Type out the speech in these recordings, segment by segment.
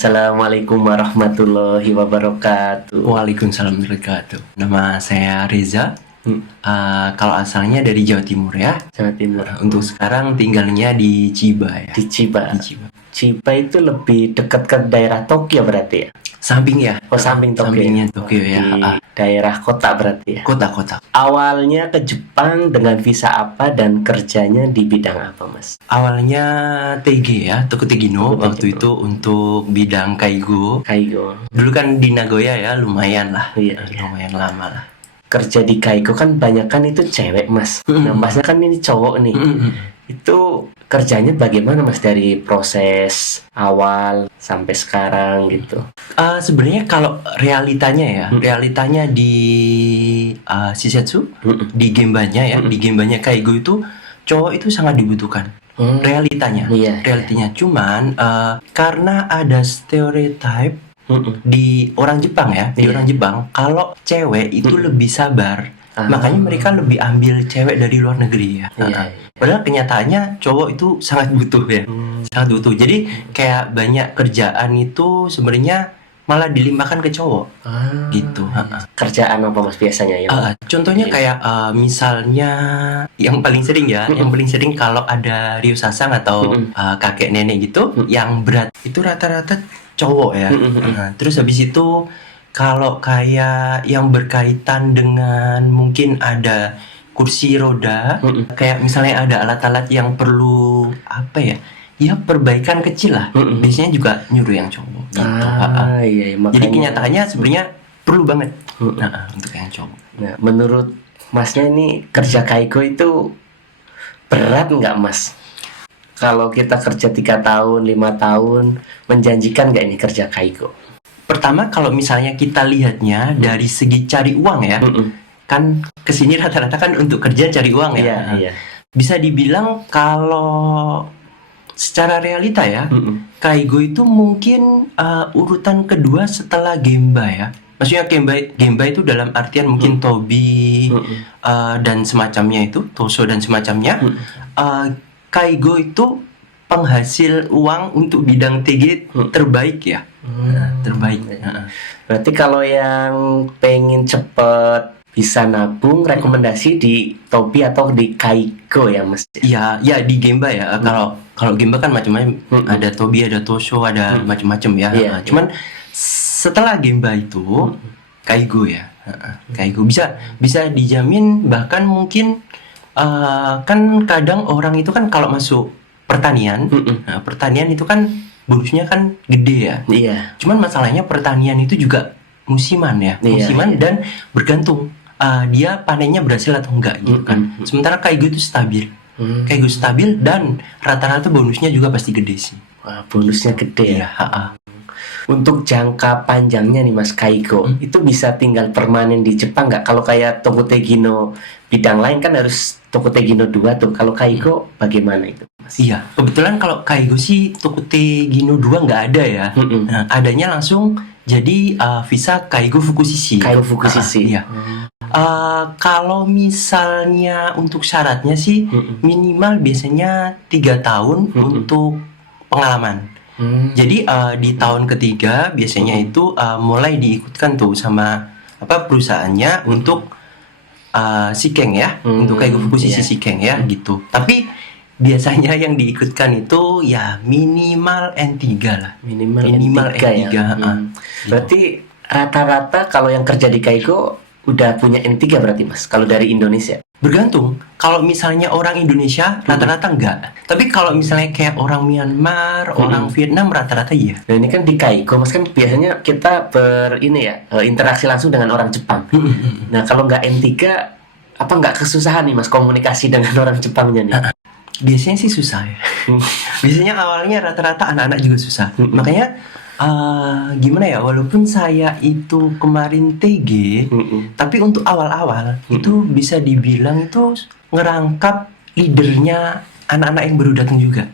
Assalamualaikum warahmatullahi wabarakatuh. Waalaikumsalam warahmatullahi wabarakatuh. Nama saya Reza. Hmm, Kalau asalnya dari Jawa Timur ya. Jawa Timur. Untuk sekarang tinggalnya di Chiba ya. Di Chiba. Di Chiba. Chiba itu lebih dekat ke daerah Tokyo berarti ya? Samping ya. Oh, samping Tokyo. Sampingnya Tokyo ya. Di daerah kota berarti ya? Kota-kota. Awalnya ke Jepang dengan visa apa dan kerjanya di bidang apa, Mas? Awalnya TG ya, Toko Tegino Toko waktu Tegino. itu untuk bidang kaigo. Kaigo. Dulu kan di Nagoya ya, lumayan lah. Iya, iya. Lumayan lama lah. Kerja di Kaigo kan banyak kan itu cewek, Mas. Nah, Masnya kan ini cowok nih. Itu kerjanya bagaimana, Mas, dari proses awal sampai sekarang gitu? Sebenarnya kalau realitanya di Shisetsu, di Gembanya ya, di Gembanya Kaigo itu cowok itu sangat dibutuhkan. Realitanya. Iya. Cuman karena ada stereotype di orang Jepang ya, di Iya. orang Jepang kalau cewek itu lebih sabar. Makanya mereka lebih ambil cewek dari luar negeri ya. Iya. Padahal kenyataannya cowok itu sangat butuh ya. Sangat butuh. Jadi kayak banyak kerjaan itu sebenarnya malah dilimpahkan ke cowok gitu. Kerjaan apa, Mas, biasanya ya? Contohnya kayak misalnya yang paling sering ya, yang paling sering kalau ada ryusasang atau kakek nenek gitu, yang berat itu rata-rata cowok ya. Terus habis itu kalau kayak yang berkaitan dengan mungkin ada kursi roda, kayak misalnya ada alat-alat yang perlu apa ya? Ya perbaikan kecil lah. Biasanya juga nyuruh yang cowok gitu. Iya, makanya. Jadi kenyataannya sebenarnya perlu banget untuk yang cowok. Nah, menurut Masnya ini kerja Kaigo itu berat nggak, Mas? Kalau kita kerja 3 tahun, 5 tahun, menjanjikan nggak ini kerja Kaigo? Pertama kalau misalnya kita lihatnya dari segi cari uang ya, kan kesini rata-rata kan untuk kerja cari uang ya. Iya. Bisa dibilang kalau secara realita ya, Kaigo itu mungkin urutan kedua setelah Gemba ya. Maksudnya Gemba itu dalam artian mungkin Tobi dan semacamnya itu, Toso dan semacamnya. Kaigo itu penghasil uang untuk bidang TG terbaik ya. Terbaik. Berarti kalau yang pengen cepet bisa nabung, rekomendasi di Tobi atau di Kaigo ya, Mas? Iya, ya di Gemba ya. Kalau Gemba kan macam-macam, ada Tobi, ada Tosho, ada macam-macam ya. Iya. Cuman setelah Gemba itu Kaigo ya. Kaigo bisa dijamin, bahkan mungkin kan kadang orang itu kan kalau masuk pertanian, pertanian itu kan bonusnya kan gede ya. Iya. Cuman masalahnya pertanian itu juga musiman ya, Iya. dan bergantung dia panennya berhasil atau enggak gitu kan. Sementara Kaigo itu stabil. Kaigo stabil dan rata-rata bonusnya juga pasti gede sih. Wah, bonusnya gede ya. Iya, Untuk jangka panjangnya nih, Mas, Kaigo itu bisa tinggal permanen di Jepang nggak? Kalau kayak Toko Tegino bidang lain kan harus Toko Tegino 2 tuh. Kalau Kaigo bagaimana itu, Mas? Iya, kebetulan kalau Kaigo sih Tokute Gino 2 nggak ada ya. Nah, adanya langsung jadi visa Kaigo Fukushishi. Kaigo Fukushishi. Iya. Kalau misalnya untuk syaratnya sih minimal biasanya 3 tahun untuk pengalaman. Jadi di tahun ketiga biasanya itu mulai diikutkan tuh sama perusahaannya untuk Shikeng ya, untuk Kaigo Fukushishi Shikeng ya gitu. Tapi biasanya yang diikutkan itu ya minimal N3 lah. Minimal N3 ya. Berarti rata-rata kalau yang kerja di Kaigo udah punya N3 berarti, Mas, kalau dari Indonesia? Bergantung. Kalau misalnya orang Indonesia rata-rata enggak. Tapi kalau misalnya kayak orang Myanmar, orang Vietnam rata-rata iya. Nah, ini kan di Kaigo, Mas, kan biasanya kita interaksi langsung dengan orang Jepang. Nah, kalau nggak N3, apa nggak kesusahan nih, Mas, komunikasi dengan orang Jepangnya nih? Biasanya sih susah ya. Biasanya awalnya rata-rata anak-anak juga susah. Makanya gimana ya, walaupun saya itu kemarin TG, tapi untuk awal-awal itu bisa dibilang itu ngerangkap leadernya anak-anak yang baru datang juga.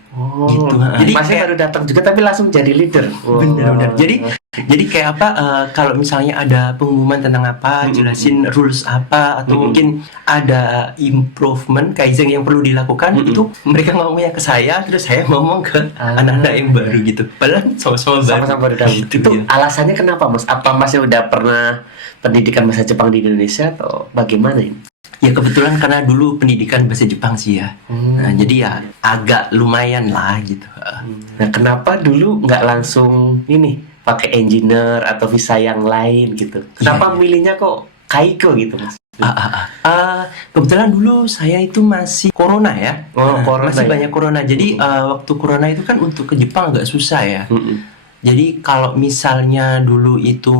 Gitu. Jadi Masnya baru datang juga tapi langsung jadi leader. Benar-benar. Jadi Jadi kayak apa? Kalau misalnya ada pengumuman tentang apa, jelasin rules apa, atau mungkin ada improvement kaizen yang perlu dilakukan, itu mereka ngomongnya ke saya, terus saya ngomong ke anak-anak yang baru gitu. Padahal Sama-sama baru tahu. Gitu, Itu ya. alasannya kenapa, Mas? Apa Masnya udah pernah pendidikan bahasa Jepang di Indonesia atau bagaimana ini? Ya kebetulan karena dulu pendidikan bahasa Jepang sih ya. Nah, jadi ya agak lumayan lah gitu. Nah, kenapa dulu nggak langsung ini pakai engineer atau visa yang lain gitu? Kenapa Iya. milihnya kok Kaiko gitu, Mas? Kebetulan dulu saya itu masih corona ya. Corona masih ya? banyak corona. Jadi waktu corona itu kan untuk ke Jepang agak susah ya. Jadi kalau misalnya dulu itu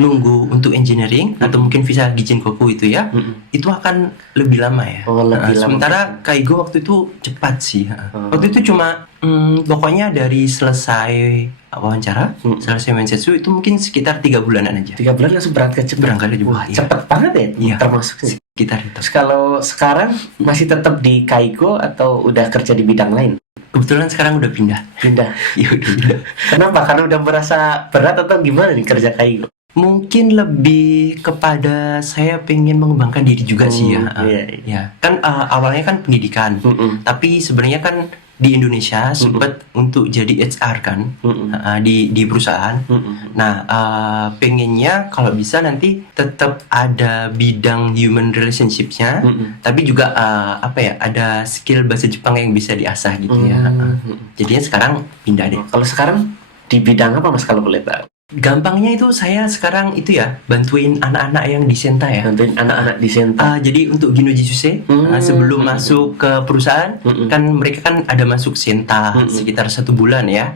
nunggu untuk engineering atau mungkin visa Gijinkoku itu ya, itu akan lebih lama ya. Oh, lebih lama. Sementara Kaigo waktu itu cepat sih. Waktu itu cuma pokoknya dari selesai wawancara, selesai mensetsu itu mungkin sekitar 3 bulanan aja. 3 bulan langsung berangkat ke Jepang. Berangkat ke Jepang, Wah, iya. cepet banget ya, Iya. termasuk sih. Sekitar itu. Terus kalau sekarang masih tetap di Kaigo atau udah kerja di bidang lain? Kebetulan sekarang udah pindah. Pindah. Ya udah pindah. Kenapa? Karena udah merasa berat atau gimana nih kerja Kaigo? Mungkin lebih kepada saya pengen mengembangkan diri juga sih ya. Iya. Ya, kan awalnya kan pendidikan. Tapi sebenarnya kan di Indonesia sempat untuk jadi HR kan di perusahaan. Nah, pengennya kalau bisa nanti tetap ada bidang human relationship-nya, tapi juga apa ya, ada skill bahasa Jepang yang bisa diasah gitu ya. Jadinya sekarang pindah deh. Kalau sekarang di bidang apa, Mas, kalau boleh tahu? Gampangnya itu saya sekarang itu ya bantuin anak-anak yang di Senta ya. Bantuin anak-anak di Senta. Jadi untuk Gino Jisuse sebelum masuk ke perusahaan kan mereka kan ada masuk Senta sekitar 1 bulan ya.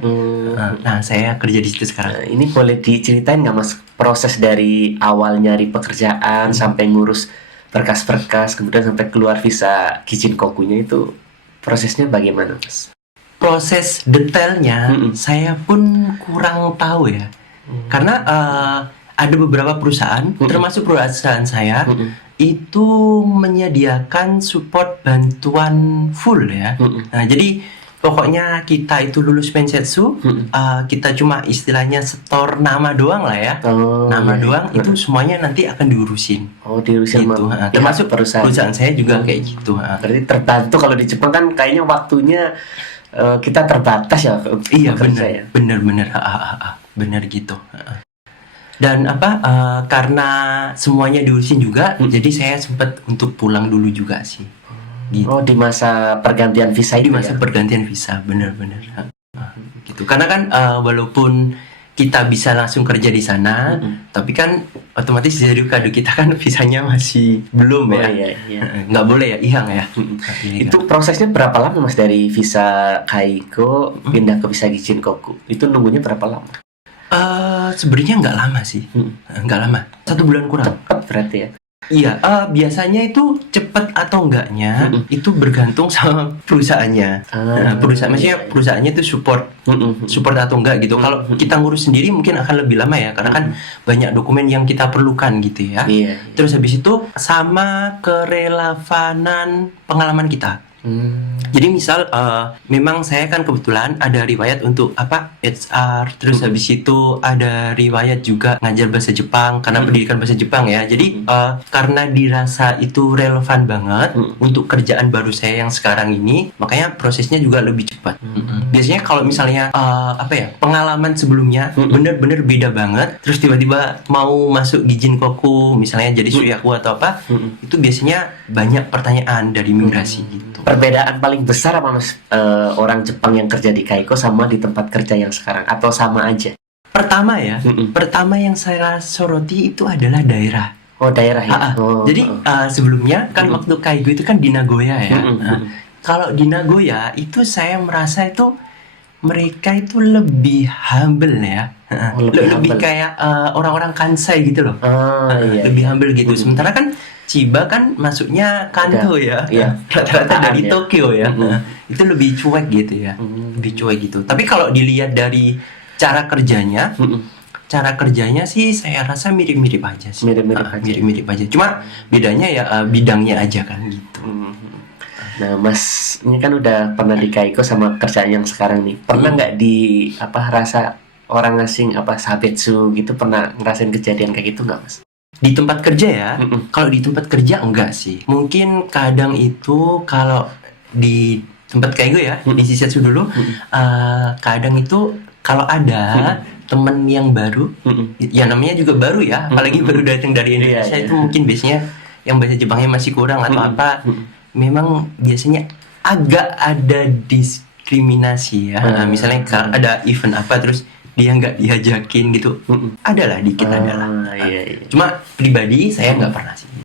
Nah saya kerja di situ sekarang. Nah, ini boleh diceritain nggak, Mas, proses dari awal nyari pekerjaan sampai ngurus berkas-berkas kemudian sampai keluar visa Gijinkokunya itu prosesnya bagaimana, Mas? Proses detailnya saya pun kurang tahu ya. Karena ada beberapa perusahaan, termasuk perusahaan saya, itu menyediakan support bantuan full ya. Nah, jadi pokoknya kita itu lulus mensetsu, kita cuma istilahnya setor nama doang lah ya. Nama doang itu semuanya nanti akan diurusin. Oh, diurusin Gitu. sama Termasuk perusahaan. perusahaan saya juga kayak gitu. Berarti terbantu. Kalau di Jepang kan kayaknya waktunya kita terbatas ya. Iya bekerja benar, ya. benar, benar gitu. Dan apa karena semuanya diurusin juga, jadi saya sempat untuk pulang dulu juga sih. Gitu. Oh, di masa pergantian visa Di itu masa ya? pergantian visa, benar. Gitu. Karena kan walaupun kita bisa langsung kerja di sana, tapi kan otomatis dari kado kita kan visanya masih belum ya. Iya. Nggak boleh ya, ihang ya. Itu prosesnya berapa lama, Mas, dari visa Kaigo pindah ke visa Gijinkoku? Itu nunggunya berapa lama? Sebenarnya nggak lama sih, nggak lama, 1 bulan kurang. Cepat berarti ya? Iya, biasanya itu cepat atau enggaknya itu bergantung sama perusahaannya. Maksudnya perusahaannya itu support atau enggak gitu. Kalau kita ngurus sendiri mungkin akan lebih lama ya, karena kan banyak dokumen yang kita perlukan gitu ya. Iya. Terus habis itu sama kerelevanan pengalaman kita. Jadi misal memang saya kan kebetulan ada riwayat untuk HR, terus habis itu ada riwayat juga ngajar bahasa Jepang karena pendidikan bahasa Jepang ya. Jadi karena dirasa itu relevan banget untuk kerjaan baru saya yang sekarang ini, makanya prosesnya juga lebih cepat. Biasanya kalau misalnya pengalaman sebelumnya bener-bener beda banget, terus tiba-tiba mau masuk Gijinkoku misalnya jadi suyaku atau apa, itu biasanya banyak pertanyaan dari imigrasi gitu. Perbedaan paling besar apa, Mas, orang Jepang yang kerja di Kaiko sama di tempat kerja yang sekarang, atau sama aja? Pertama ya, pertama yang saya soroti itu adalah daerah. Oh, daerah ya. Jadi sebelumnya kan waktu Kaigo itu kan di Nagoya ya. Kalau di Nagoya itu saya merasa itu mereka itu lebih humble ya. Lebih humble. kayak orang-orang Kansai gitu loh. Iya. Lebih humble gitu. Sementara kan Chiba kan masuknya Kanto ya. Iya. Rata-rata dari Ya. Tokyo ya. Itu lebih cuek gitu ya. Lebih cuek gitu. Tapi kalau dilihat dari cara kerjanya, sih saya rasa mirip-mirip aja sih. Mirip-mirip aja. Mirip-mirip aja. Cuma bedanya ya bidangnya aja kan gitu. Nah, Mas, ini kan udah pernah di Kaiko sama kerjaan yang sekarang nih. Pernah nggak rasa orang asing apa sabetsu gitu, pernah ngerasain kejadian kayak gitu nggak Mas? Di tempat kerja ya. Mm-mm. Kalau di tempat kerja enggak sih. Mungkin kadang itu kalau di tempat kayak gue ya, di Shisetsu dulu, kadang itu kalau ada temen yang baru, ya namanya juga baru ya, apalagi baru datang dari Indonesia, itu mungkin biasanya yang bahasa Jepangnya masih kurang atau apa, memang biasanya agak ada diskriminasi ya. Misalnya ada event apa terus dia nggak diajakin gitu, adalah dikit adalah. Iya. Cuma pribadi saya nggak pernah sih.